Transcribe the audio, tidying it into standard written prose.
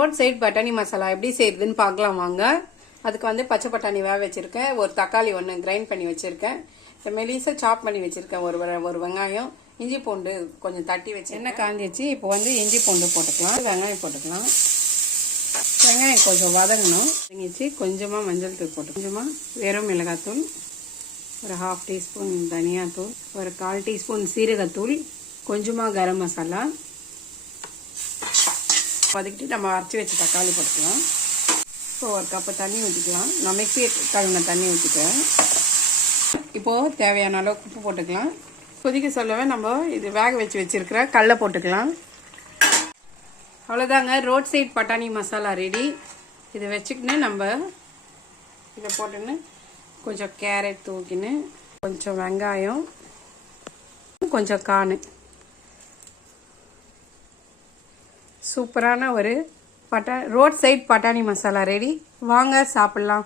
Road side பட்டாணி மசாலா எப்படி செய்யறதுன்னு பார்க்கலாம் வாங்க. அதுக்கு வந்து பச்சை பட்டாணி வேக வச்சிருக்கேன், ஒரு தக்காளி ஒன்று கிரைண்ட் பண்ணி வச்சிருக்கேன், மெலிசா சாப் பண்ணி வச்சிருக்கேன், ஒரு வெங்காயம், இஞ்சி பூண்டு கொஞ்சம் தட்டி வச்சு எண்ணெய் காஞ்சிச்சு. இப்போ வந்து இஞ்சி பூண்டு போட்டுக்கலாம், வெங்காயம் போட்டுக்கலாம். வெங்காயம் கொஞ்சம் வதங்கணும். வதங்கிச்சு. கொஞ்சமாக மஞ்சள் தூள் போட்டு, கொஞ்சமாக வெறும் மிளகாத்தூள், ஒரு 1/2 டீஸ்பூன் தனியாத்தூள், ஒரு 1/4 டீஸ்பூன் சீரகத்தூள், கொஞ்சமாக கரம் மசாலா வதக்கிட்டு நம்ம அரைச்சி வச்ச தக்காளி போட்டுக்கலாம். இப்போ ஒரு கப்பு தண்ணி ஊற்றிக்கலாம். நான் மிக்ஸி கழுவின தண்ணி ஊற்றிக்கிறேன். இப்போது தேவையான அளவு உப்பு போட்டுக்கலாம். கொதிக்க சொல்லவே நம்ம இது வேக வச்சிருக்கிற கடலை போட்டுக்கலாம். அவ்வளோதாங்க, ரோட் சைட் பட்டாணி மசாலா ரெடி. இதை வச்சுக்கின்னு நம்ம இதை போட்டுன்னு கொஞ்சம் கேரட் தூக்கின்னு, கொஞ்சம் வெங்காயம், கொஞ்சம் காணு, சூப்பரான ஒரு ரோட் சைட் பட்டாணி மசாலா ரெடி. வாங்க சாப்பிட்லாம்.